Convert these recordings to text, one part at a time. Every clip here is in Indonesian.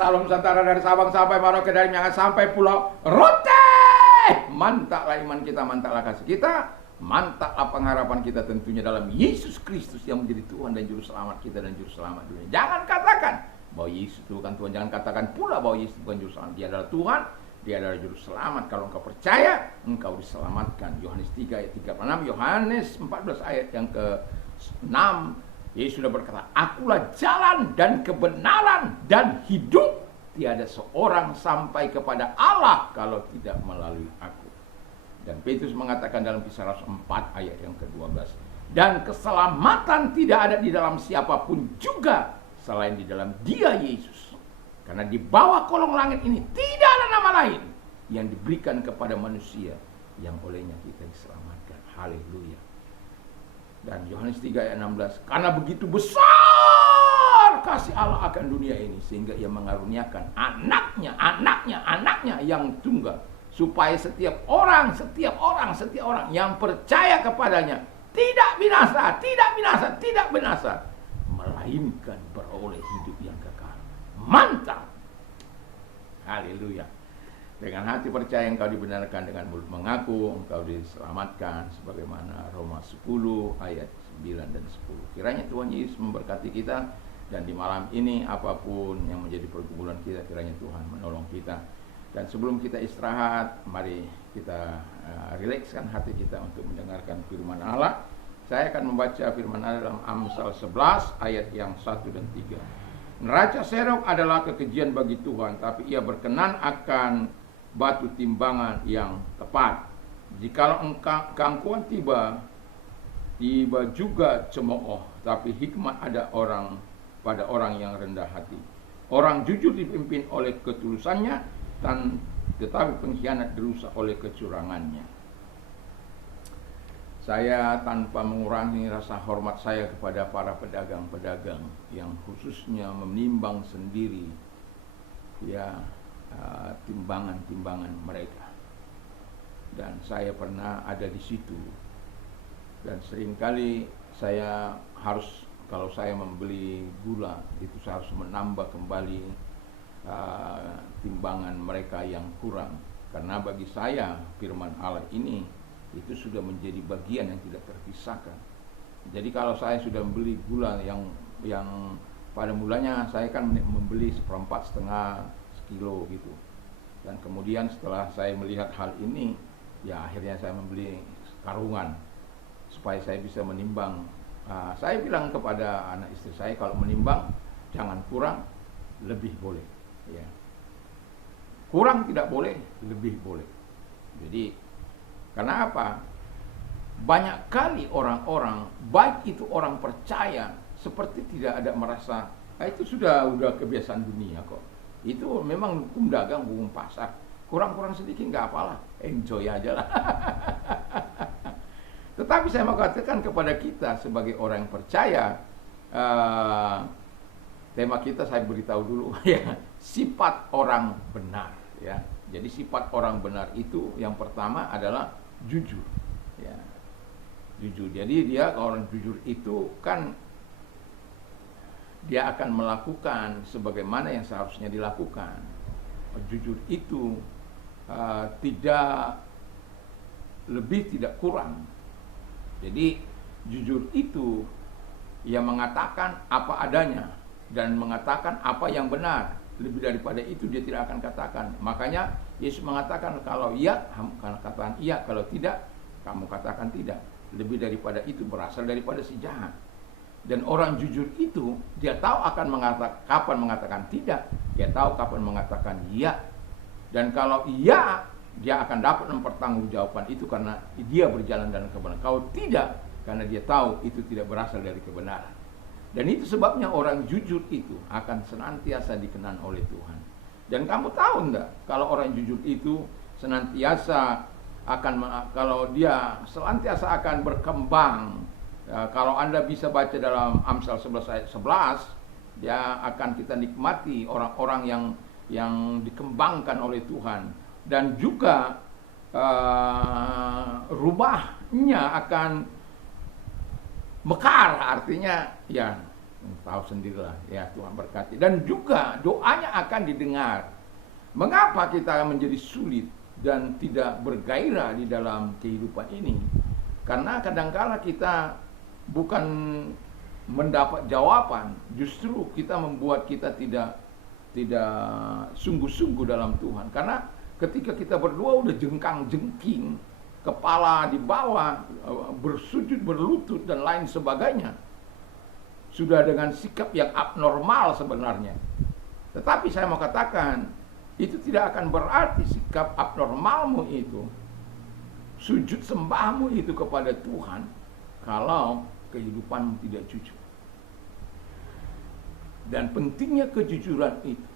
Salom Nusantara, dari Sabang sampai Merauke, dari Miangas sampai Pulau Rote. Mantaplah iman kita, mantaplah kasih kita, mantaplah pengharapan kita tentunya dalam Yesus Kristus yang menjadi Tuhan dan Juru Selamat kita dan Juru Selamat dunia. Jangan katakan bahwa Yesus itu bukan Tuhan, jangan katakan pula bahwa Yesus bukan Juru Selamat. Dia adalah Tuhan, Dia adalah Juru Selamat. Kalau engkau percaya, engkau diselamatkan. Yohanes 3 ayat 36, Yohanes 14 ayat yang ke-6, Yesus sudah berkata, akulah jalan dan kebenaran dan hidup. Tiada seorang sampai kepada Allah kalau tidak melalui aku. Dan Petrus mengatakan dalam Kisah Rasul 4 ayat yang ke-12, dan keselamatan tidak ada di dalam siapapun juga selain di dalam Dia Yesus. Karena di bawah kolong langit ini tidak ada nama lain yang diberikan kepada manusia yang olehnya kita diselamatkan. Haleluya. Dan Yohanes 3 ayat 16, karena begitu besar kasih Allah akan dunia ini sehingga Ia mengaruniakan anaknya yang tunggal, supaya setiap orang yang percaya kepadanya tidak binasa, melainkan beroleh hidup yang kekal. Mantap. Haleluya. Dengan hati percaya engkau dibenarkan, dengan mulut mengaku engkau diselamatkan, sebagaimana Roma 10 ayat 9 dan 10. Kiranya Tuhan Yesus memberkati kita, dan di malam ini apapun yang menjadi pergumulan kita, kiranya Tuhan menolong kita. Dan sebelum kita istirahat, mari kita rilekskan hati kita untuk mendengarkan firman Allah. Saya akan membaca firman Allah dalam Amsal 11 ayat yang 1 dan 3. Neraca serok adalah kekejian bagi Tuhan, tapi Ia berkenan akan batu timbangan yang tepat. Jikalau keangkuhan tiba juga cemooh, tapi hikmat ada pada orang yang rendah hati. Orang jujur dipimpin oleh ketulusannya, tetapi pengkhianat dirusak oleh kecurangannya. Saya tanpa mengurangi rasa hormat saya kepada para pedagang-pedagang yang khususnya menimbang sendiri timbangan-timbangan mereka. Dan saya pernah ada di situ. Dan seringkali saya harus, kalau saya membeli gula, itu saya harus menambah kembali timbangan mereka yang kurang. Karena bagi saya firman Allah ini itu sudah menjadi bagian yang tidak terpisahkan. Jadi kalau saya sudah membeli gula yang pada mulanya saya kan membeli 1/4 setengah kilo gitu. Dan kemudian setelah saya melihat hal ini, ya akhirnya saya membeli karungan supaya saya bisa menimbang. Saya bilang kepada anak istri saya, kalau menimbang jangan kurang, lebih boleh. Ya. Kurang tidak boleh, lebih boleh. Jadi karena apa? Banyak kali orang-orang, baik itu orang percaya, seperti tidak ada merasa, itu sudah kebiasaan dunia kok. Itu memang hukum dagang, hukum pasar. Kurang-kurang sedikit nggak apalah, enjoy aja lah. Tetapi saya mau katakan kepada kita sebagai orang yang percaya, tema kita saya beritahu dulu ya, sifat orang benar ya. Jadi sifat orang benar itu yang pertama adalah jujur ya. Jujur. Jadi dia, orang jujur itu kan dia akan melakukan sebagaimana yang seharusnya dilakukan. Jujur itu tidak lebih tidak kurang. Jadi jujur itu ia mengatakan apa adanya dan mengatakan apa yang benar. Lebih daripada itu dia tidak akan katakan. Makanya Yesus mengatakan kalau iya, kamu katakan iya, kalau tidak, kamu katakan tidak. Lebih daripada itu berasal daripada si jahat. Dan orang jujur itu dia tahu kapan mengatakan tidak, dia tahu kapan mengatakan iya. Dan kalau iya, dia akan dapat mempertanggungjawabkan itu karena dia berjalan dalam kebenaran. Kalau tidak, karena dia tahu itu tidak berasal dari kebenaran. Dan itu sebabnya orang jujur itu akan senantiasa dikenan oleh Tuhan. Dan kamu tahu enggak, kalau orang jujur itu senantiasa kalau dia senantiasa akan berkembang. Kalau Anda bisa baca dalam Amsal 11 ayat 11, dia akan kita nikmati orang-orang yang dikembangkan oleh Tuhan. Dan juga rumahnya akan mekar, artinya ya Tahu sendirilah ya, Tuhan berkati. Dan juga doanya akan didengar. Mengapa kita menjadi sulit dan tidak bergairah di dalam kehidupan ini? Karena kadangkala kita bukan mendapat jawaban, justru kita membuat kita tidak sungguh-sungguh dalam Tuhan. Karena ketika kita berdoa udah jengkang-jengking, kepala di bawah, bersujud, berlutut dan lain sebagainya, sudah dengan sikap yang abnormal sebenarnya. Tetapi saya mau katakan, itu tidak akan berarti sikap abnormalmu itu, sujud sembahmu itu kepada Tuhan, kalau kehidupanmu tidak jujur. Dan pentingnya kejujuran itu.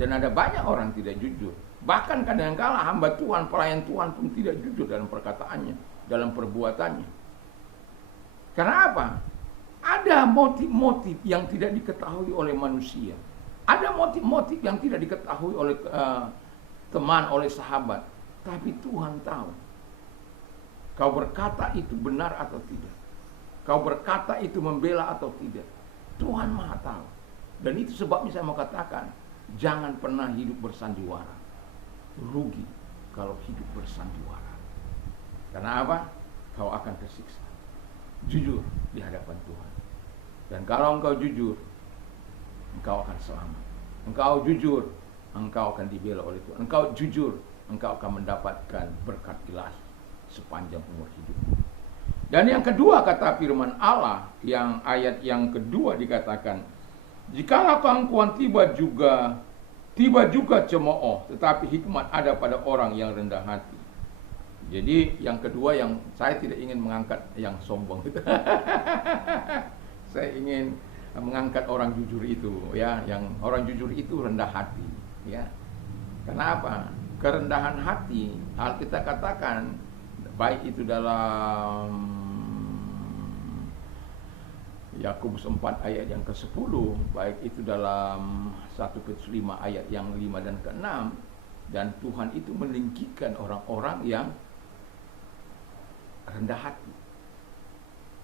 Dan ada banyak orang tidak jujur. Bahkan kadang-kala hamba Tuhan, pelayan Tuhan pun tidak jujur dalam perkataannya, dalam perbuatannya. Karena apa? Ada motif-motif yang tidak diketahui oleh manusia. Ada motif-motif yang tidak diketahui oleh teman, oleh sahabat. Tapi Tuhan tahu. Kau berkata itu benar atau tidak. Kau berkata itu membela atau tidak. Tuhan Maha tahu. Dan itu sebabnya saya mau katakan, jangan pernah hidup bersandiwara. Rugi kalau hidup bersandiwara. Karena apa? Kau akan tersiksa. Jujur di hadapan Tuhan. Dan kalau engkau jujur, engkau akan selamat. Engkau jujur, engkau akan dibela oleh Tuhan. Engkau jujur, engkau akan mendapatkan berkat ilahi sepanjang umur hidup. Dan yang kedua kata firman Allah, yang ayat yang kedua dikatakan, jikalau keangkuhan tiba juga cemooh, tetapi hikmat ada pada orang yang rendah hati. Jadi yang kedua, yang saya tidak ingin mengangkat yang sombong itu. Saya ingin mengangkat orang jujur itu, ya, yang orang jujur itu rendah hati, ya. Kenapa? Kerendahan hati, Alkitab katakan, baik itu dalam Yakobus 4 ayat yang ke-10, baik itu dalam 1 Petrus 5 ayat yang 5 dan ke-6, dan Tuhan itu meninggikan orang-orang yang rendah hati.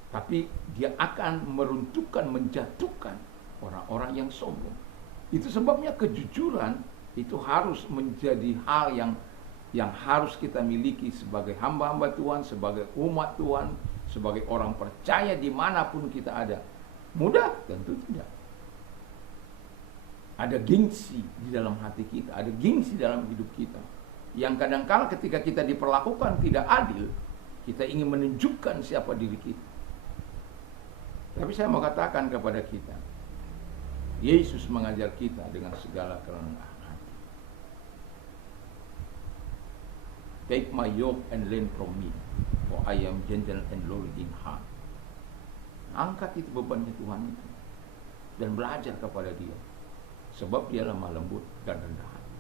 Tapi dia akan meruntuhkan, menjatuhkan orang-orang yang sombong. Itu sebabnya kejujuran itu harus menjadi hal yang harus kita miliki sebagai hamba-hamba Tuhan, sebagai umat Tuhan, sebagai orang percaya dimanapun kita ada. Mudah? Tentu tidak. Ada gengsi di dalam hati kita, ada gengsi dalam hidup kita, yang kadang-kala ketika kita diperlakukan tidak adil, kita ingin menunjukkan siapa diri kita. Tapi saya mau katakan kepada kita, Yesus mengajar kita dengan segala kerendahan hati. Take my yoke and learn from me, for I am gentle and lowly in heart. Angkat itu bebannya Tuhan itu, dan belajar kepada Dia, sebab Dia lemah lembut dan rendah hati.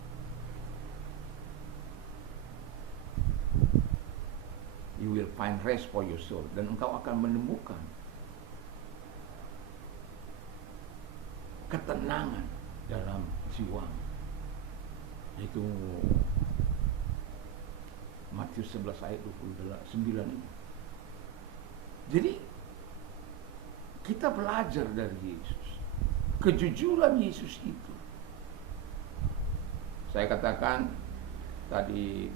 You will find rest for your soul, dan engkau akan menemukan ketenangan dalam jiwa. Itu Matius 11 ayat 29 ini. Jadi kita belajar dari Yesus, kejujuran Yesus itu. Saya katakan tadi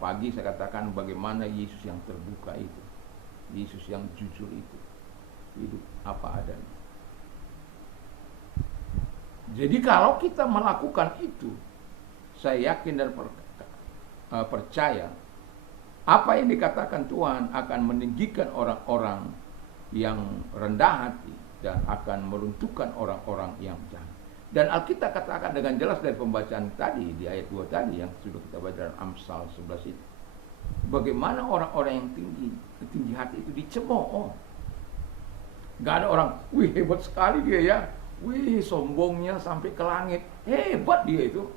pagi, saya katakan bagaimana Yesus yang terbuka itu, Yesus yang jujur itu, hidup apa adanya. Jadi kalau kita melakukan itu, saya yakin dan percaya apa yang dikatakan Tuhan akan meninggikan orang-orang yang rendah hati dan akan meruntuhkan orang-orang yang jahat. Dan Alkitab katakan dengan jelas dari pembacaan tadi di ayat 2 tadi yang sudah kita baca dalam Amsal 11 itu, bagaimana orang-orang yang tinggi hati itu dicemooh. Gak ada orang, wih hebat sekali dia ya, wih sombongnya sampai ke langit, hebat dia itu.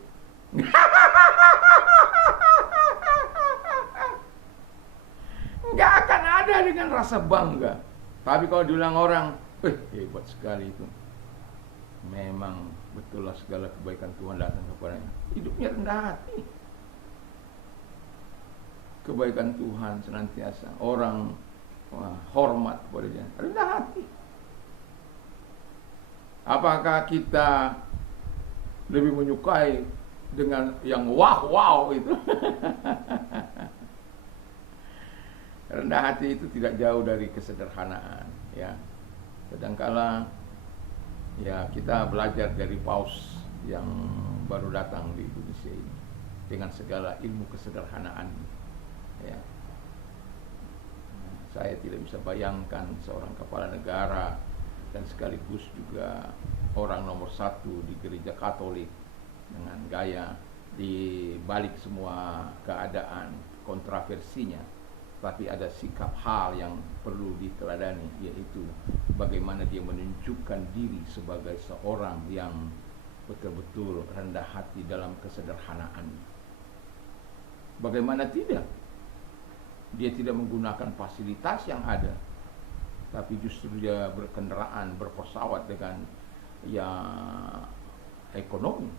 Nggak akan ada dengan rasa bangga. Tapi kalau diulang orang, hebat sekali itu, memang betul lah segala kebaikan Tuhan datang kepadanya. Hidupnya rendah hati. Kebaikan Tuhan senantiasa, orang hormat kepada dia, rendah hati. Apakah kita lebih menyukai dengan yang wow itu? Rendah hati itu tidak jauh dari kesederhanaan, ya. Kadangkala ya kita belajar dari Paus yang baru datang di Indonesia ini dengan segala ilmu kesederhanaan, ya. Saya tidak bisa bayangkan seorang kepala negara dan sekaligus juga orang nomor satu di gereja Katolik dengan gaya di balik semua keadaan kontroversinya, tapi ada sikap hal yang perlu diteladani, yaitu bagaimana dia menunjukkan diri sebagai seorang yang betul-betul rendah hati dalam kesederhanaannya. Bagaimana tidak? Dia tidak menggunakan fasilitas yang ada, tapi justru dia berkendaraan, berpesawat dengan ya ekonomi.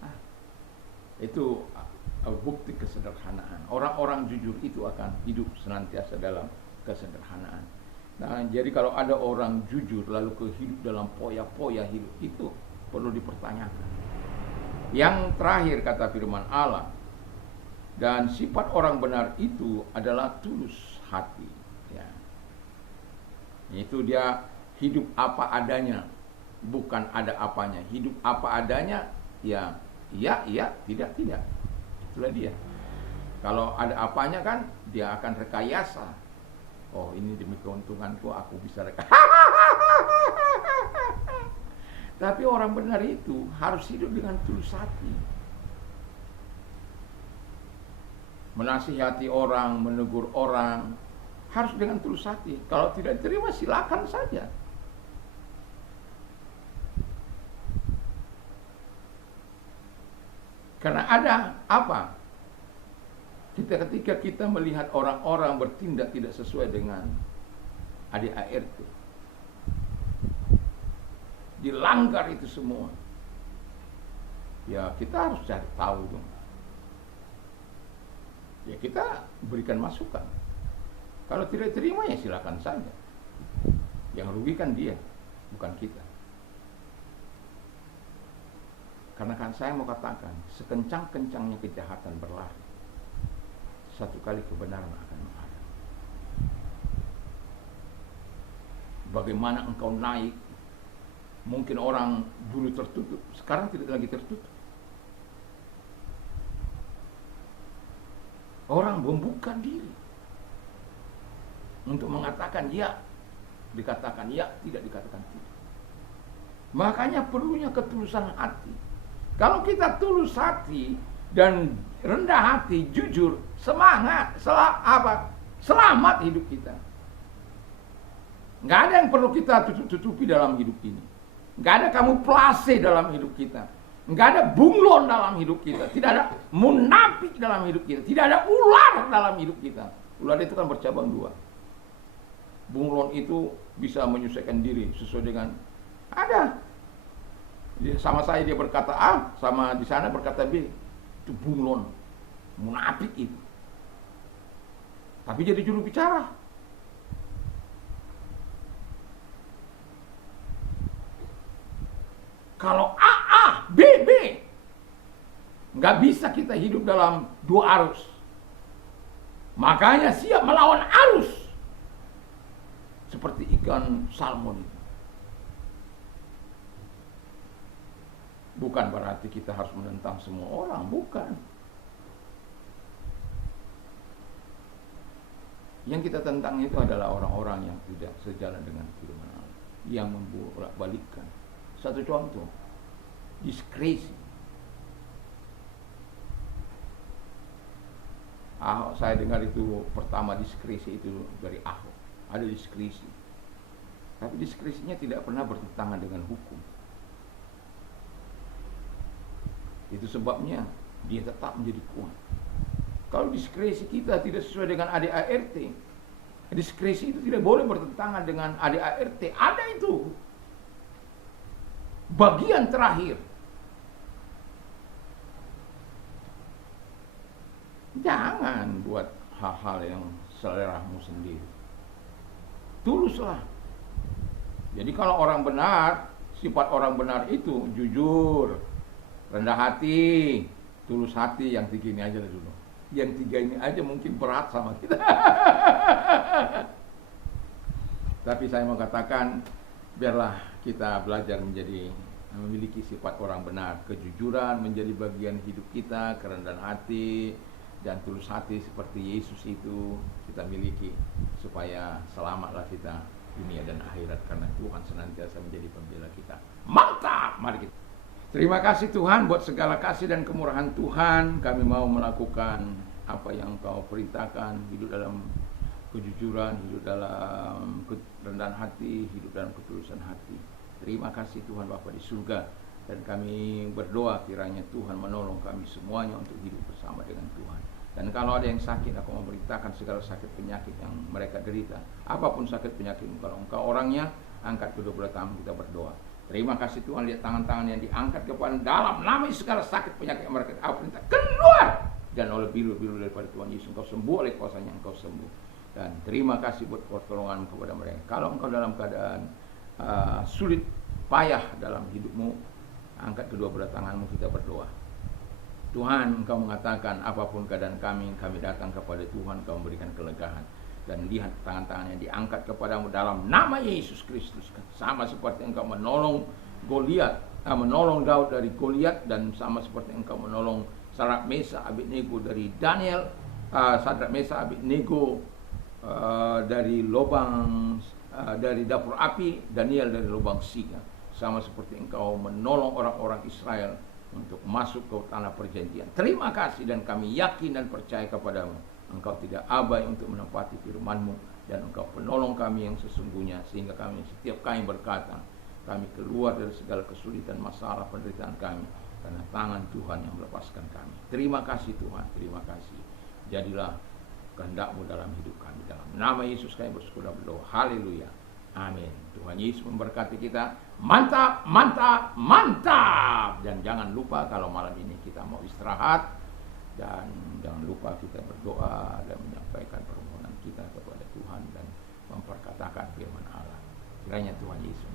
Nah, itu bukti kesederhanaan. Orang-orang jujur itu akan hidup senantiasa dalam kesederhanaan. Nah, jadi kalau ada orang jujur lalu hidup dalam poya-poya hidup, itu perlu dipertanyakan. Yang terakhir kata firman Allah, dan sifat orang benar itu adalah tulus hati, ya. Itu dia hidup apa adanya, bukan ada apanya. Hidup apa adanya, ya, tidak. Itulah dia. Kalau ada apanya kan, dia akan rekayasa. Oh, ini demi keuntunganku, aku bisa rekayasa. Tapi orang benar itu harus hidup dengan tulus hati. Menasihati orang, menegur orang, harus dengan tulus hati. Kalau tidak terima, silakan saja. Karena ada apa? Ketika kita melihat orang-orang bertindak tidak sesuai dengan ADART, dilanggar itu semua, ya kita harus cari tahu dong. Ya kita berikan masukan. Kalau tidak terima ya silakan saja. Yang rugikan dia, bukan kita. Karena kan saya mau katakan, sekencang-kencangnya kejahatan berlari, satu kali kebenaran akan menghadap. Bagaimana engkau naik, mungkin orang dulu tertutup, sekarang tidak lagi tertutup. Orang membuka diri untuk mengatakan ya, dikatakan ya, tidak dikatakan tidak. Makanya perlunya ketulusan hati. Kalau kita tulus hati dan rendah hati, jujur, semangat, selamat hidup kita. Nggak ada yang perlu kita tutupi dalam hidup ini. Nggak ada kamuflase dalam hidup kita. Nggak ada bunglon dalam hidup kita. Tidak ada munafik dalam hidup kita. Tidak ada ular dalam hidup kita. Ular itu kan bercabang dua. Bunglon itu bisa menyesuaikan diri sesuai dengan ada. Sama saya dia berkata A, sama di sana berkata B. Itu bunglon, munafik itu. Tapi jadi juru bicara. Kalau A, B. Nggak bisa kita hidup dalam dua arus. Makanya siap melawan arus. Seperti ikan salmon itu. Bukan berarti kita harus menentang semua orang, bukan. Yang kita tentang itu adalah orang-orang yang tidak sejalan dengan firman Allah, yang membolak-balikkan. Satu contoh, diskresi. Ahok, saya dengar itu pertama diskresi itu dari Ahok. Ada diskresi. Tapi diskresinya tidak pernah bertentangan dengan hukum. Itu sebabnya dia tetap menjadi kuat. Kalau diskresi kita tidak sesuai dengan ADART, diskresi itu tidak boleh bertentangan dengan ADART. Ada itu bagian terakhir. Jangan buat hal-hal yang seleramu sendiri. Tuluslah. Jadi kalau orang benar, sifat orang benar itu jujur, rendah hati, tulus hati. Yang 3 ini aja dulu. Yang 3 ini aja mungkin berat sama kita. Tapi saya mau katakan, biarlah kita belajar memiliki sifat orang benar. Kejujuran menjadi bagian hidup kita, kerendahan hati dan tulus hati seperti Yesus itu kita miliki, supaya selamatlah kita dunia dan akhirat, karena Tuhan senantiasa menjadi pembela kita. Mantap! Mari kita. Terima kasih Tuhan buat segala kasih dan kemurahan Tuhan. Kami mau melakukan apa yang Engkau perintahkan, hidup dalam kejujuran, hidup dalam kerendahan hati, hidup dalam ketulusan hati. Terima kasih Tuhan Bapa di surga. Dan kami berdoa kiranya Tuhan menolong kami semuanya untuk hidup bersama dengan Tuhan. Dan kalau ada yang sakit, aku memberitakan segala sakit penyakit yang mereka derita. Apapun sakit penyakit, kalau Engkau orangnya, angkat kedua belah tangan kita berdoa. Terima kasih Tuhan, lihat tangan-tangan yang diangkat kepada dalam nama segala sakit penyakit yang mereka perintah keluar. Dan oleh biru-biru daripada Tuhan Yesus, Engkau sembuh oleh kuasanya, Engkau sembuh. Dan terima kasih buat pertolongan kepada mereka. Kalau engkau dalam keadaan sulit, payah dalam hidupmu, angkat kedua belah tanganmu, kita berdoa. Tuhan, Engkau mengatakan apapun keadaan kami datang kepada Tuhan, Engkau memberikan kelegaan. Dan lihat tangan-tangan yang diangkat kepadamu dalam nama Yesus Kristus. Sama seperti Engkau menolong Daud dari Goliat, dan sama seperti Engkau menolong Sadrak Mesa Abednego dari Daniel, Sadrak Mesa Abednego dari lubang, dari dapur api, Daniel dari lubang singa. Sama seperti Engkau menolong orang-orang Israel untuk masuk ke tanah perjanjian. Terima kasih, dan kami yakin dan percaya kepadamu. Engkau tidak abai untuk menepati firman-Mu, dan Engkau penolong kami yang sesungguhnya, sehingga setiap kami berkata, kami keluar dari segala kesulitan, masalah, penderitaan kami, karena tangan Tuhan yang melepaskan kami. Terima kasih Tuhan, terima kasih. Jadilah kehendak-Mu dalam hidup kami. Dalam nama Yesus kami bersyukur dan berdoa. Haleluya. Amin. Tuhan Yesus memberkati kita. Mantap, mantap, mantap. Dan jangan lupa kalau malam ini kita mau istirahat, dan jangan lupa kita berdoa dan menyampaikan permohonan kita kepada Tuhan dan memperkatakan firman Allah. Kiranya Tuhan Yesus